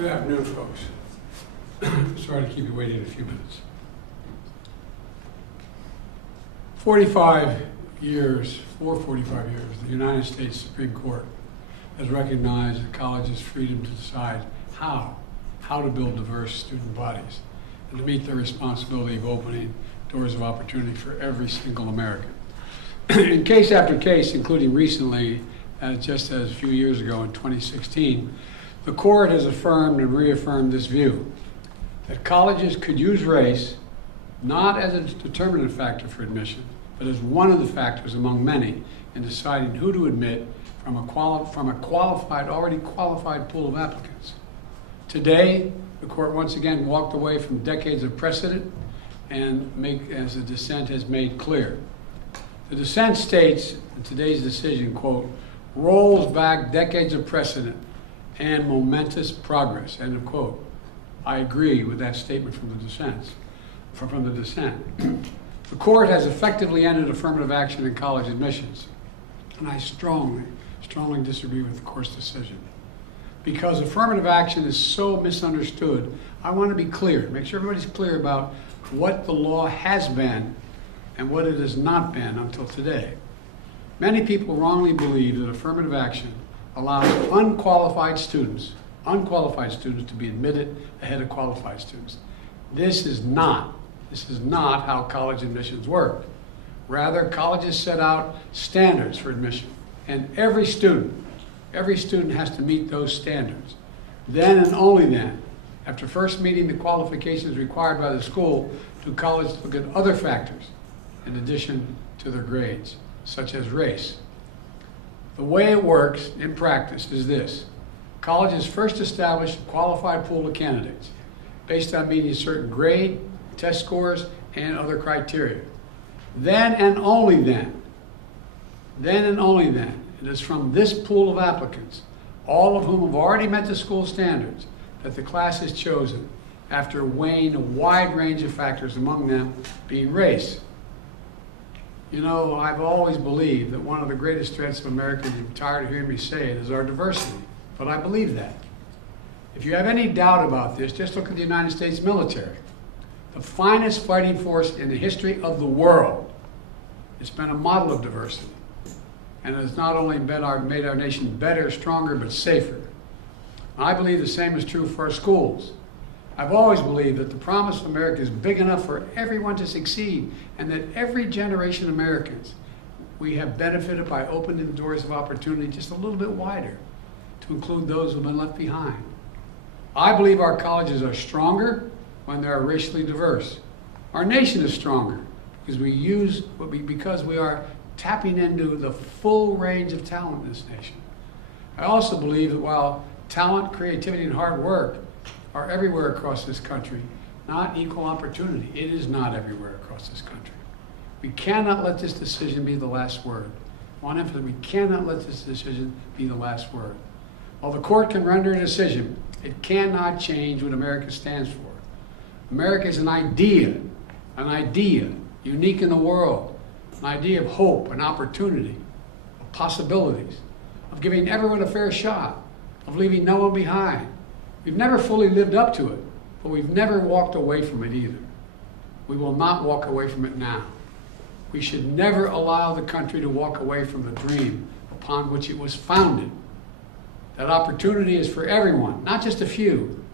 Good afternoon, folks. Sorry to keep you waiting a few minutes. 45 years, the United States Supreme Court has recognized the college's freedom to decide how to build diverse student bodies and to meet their responsibility of opening doors of opportunity for every single American. In case after case, including recently, just as a few years ago in 2016, the court has affirmed and reaffirmed this view that colleges could use race not as a determinant factor for admission, but as one of the factors among many in deciding who to admit from a already qualified pool of applicants. Today, the court once again walked away from decades of precedent and as the dissent has made clear. The dissent states in today's decision, quote, rolls back decades of precedent and momentous progress, end of quote. I agree with that statement from the dissent. The court has effectively ended affirmative action in college admissions, and I strongly disagree with the court's decision. Because affirmative action is so misunderstood, I want to be clear, make sure everybody's clear about what the law has been and what it has not been until today. Many people wrongly believe that affirmative action allows unqualified students to be admitted ahead of qualified students. This is not how college admissions work. Rather, colleges set out standards for admission, and every student has to meet those standards. Then and only then, after first meeting the qualifications required by the school, do colleges look at other factors in addition to their grades, such as race. The way it works in practice is this. Colleges first establish a qualified pool of candidates based on meeting a certain grade, test scores, and other criteria. Then and only then, it is from this pool of applicants, all of whom have already met the school standards, that the class is chosen after weighing a wide range of factors, among them being race. You know, I've always believed that one of the greatest strengths of America, and you're tired of hearing me say it, is our diversity. But I believe that. If you have any doubt about this, just look at the United States military. The finest fighting force in the history of the world. It's been a model of diversity. And it has not only made our nation better, stronger, but safer. I believe the same is true for our schools. I've always believed that the promise of America is big enough for everyone to succeed, and that every generation of Americans, we have benefited by opening the doors of opportunity just a little bit wider to include those who have been left behind. I believe our colleges are stronger when they are racially diverse. Our nation is stronger because we are tapping into the full range of talent in this nation. I also believe that while talent, creativity, and hard work are everywhere across this country, not equal opportunity. It is not everywhere across this country. We cannot let this decision be the last word. I want to emphasize, we cannot let this decision be the last word. While the court can render a decision, it cannot change what America stands for. America is an idea unique in the world, an idea of hope and opportunity, of possibilities, of giving everyone a fair shot, of leaving no one behind. We've never fully lived up to it, but we've never walked away from it either. We will not walk away from it now. We should never allow the country to walk away from the dream upon which it was founded. That opportunity is for everyone, not just a few.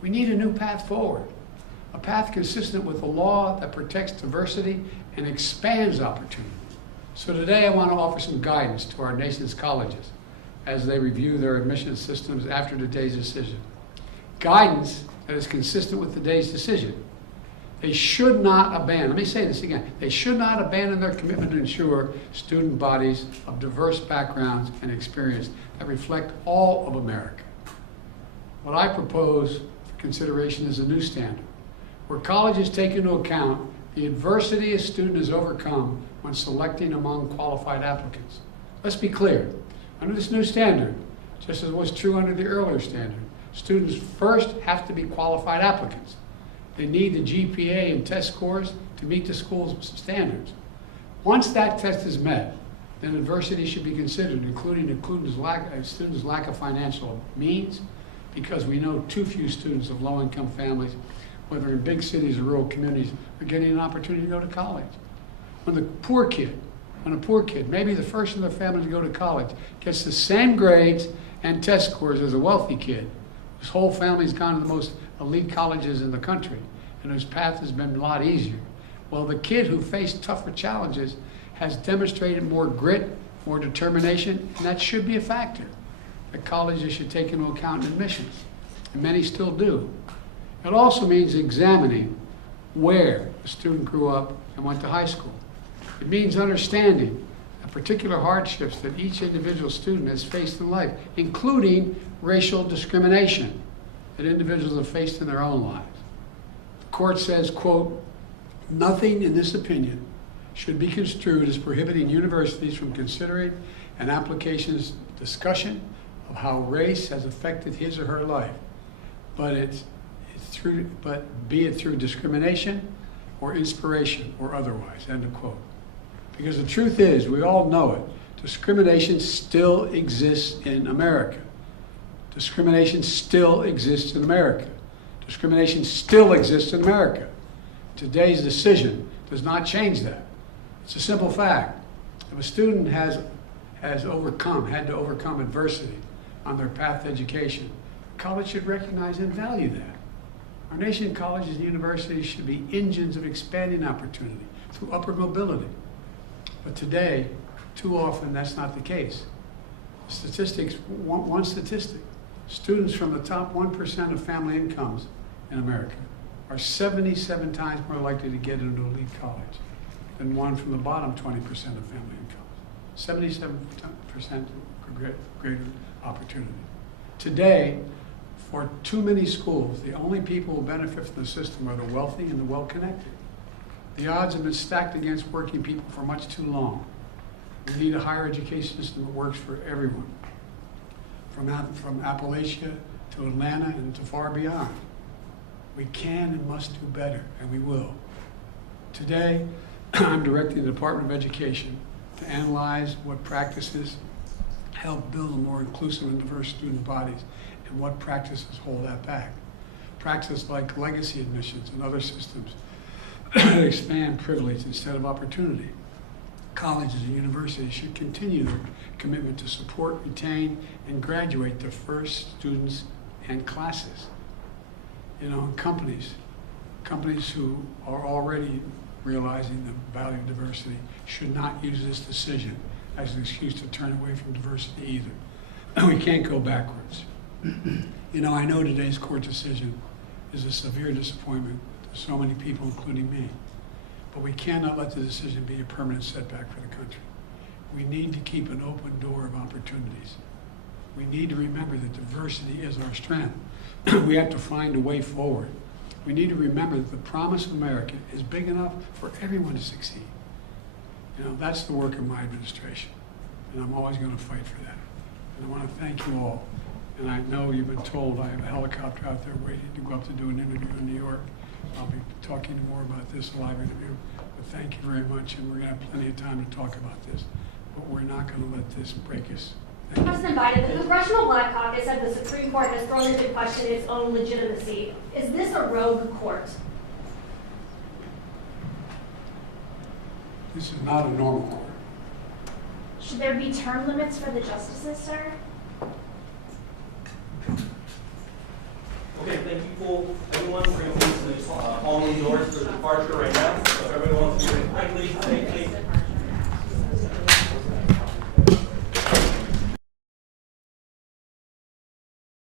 We need a new path forward, a path consistent with a law that protects diversity and expands opportunity. So today I want to offer some guidance to our nation's colleges as they review their admission systems after today's decision. Guidance that is consistent with today's decision. They should not abandon, let me say this again, they should not abandon their commitment to ensure student bodies of diverse backgrounds and experience that reflect all of America. What I propose for consideration is a new standard, where colleges take into account the adversity a student has overcome when selecting among qualified applicants. Let's be clear, under this new standard, just as was true under the earlier standard, students first have to be qualified applicants. They need the GPA and test scores to meet the school's standards. Once that test is met, then adversity should be considered, including a student's lack of financial means, because we know too few students of low-income families, whether in big cities or rural communities, are getting an opportunity to go to college. When a poor kid, maybe the first in their family to go to college, gets the same grades and test scores as a wealthy kid, whose whole family's gone to the most elite colleges in the country, and whose path has been a lot easier. Well, the kid who faced tougher challenges has demonstrated more grit, more determination, and that should be a factor that colleges should take into account in admissions, and many still do. It also means examining where the student grew up and went to high school. It means understanding the particular hardships that each individual student has faced in life, including racial discrimination that individuals have faced in their own lives. The court says, quote, "Nothing in this opinion should be construed as prohibiting universities from considering an application's discussion of how race has affected his or her life, but be it through discrimination or inspiration or otherwise," end of quote. Because the truth is, we all know it, discrimination still exists in America. Discrimination still exists in America. Discrimination still exists in America. Today's decision does not change that. It's a simple fact. If a student had to overcome adversity on their path to education, college should recognize and value that. Our nation's colleges and universities should be engines of expanding opportunity through upward mobility. But today, too often, that's not the case. Statistics, one statistic, students from the top 1% of family incomes in America are 77 times more likely to get into elite college than one from the bottom 20% of family incomes. 77% greater opportunity. Today, for too many schools, the only people who benefit from the system are the wealthy and the well-connected. The odds have been stacked against working people for much too long. We need a higher education system that works for everyone, from Appalachia to Atlanta and to far beyond. We can and must do better, and we will. Today, I'm directing the Department of Education to analyze what practices help build a more inclusive and diverse student bodies and what practices hold that back. Practices like legacy admissions and other systems expand privilege instead of opportunity. Colleges and universities should continue their commitment to support, retain, and graduate their first students and classes. And companies who are already realizing the value of diversity should not use this decision as an excuse to turn away from diversity either. We can't go backwards. I know today's court decision is a severe disappointment to so many people, including me. But we cannot let the decision be a permanent setback for the country. We need to keep an open door of opportunities. We need to remember that diversity is our strength. We have to find a way forward. We need to remember that the promise of America is big enough for everyone to succeed. That's the work of my administration, and I'm always going to fight for that. And I want to thank you all. And I know you've been told I have a helicopter out there waiting to go up to do an interview in New York. I'll be talking more about this, a live interview. But thank you very much, and we're going to have plenty of time to talk about this. But we're not going to let this break us. President Biden, the Congressional Black Caucus said the Supreme Court has thrown into question its own legitimacy. Is this a rogue court? This is not a normal court. Should there be term limits for the justices, sir? Okay, thank you for everyone. We're going to call the doors for departure right now. So if everyone wants to do it quickly, safely,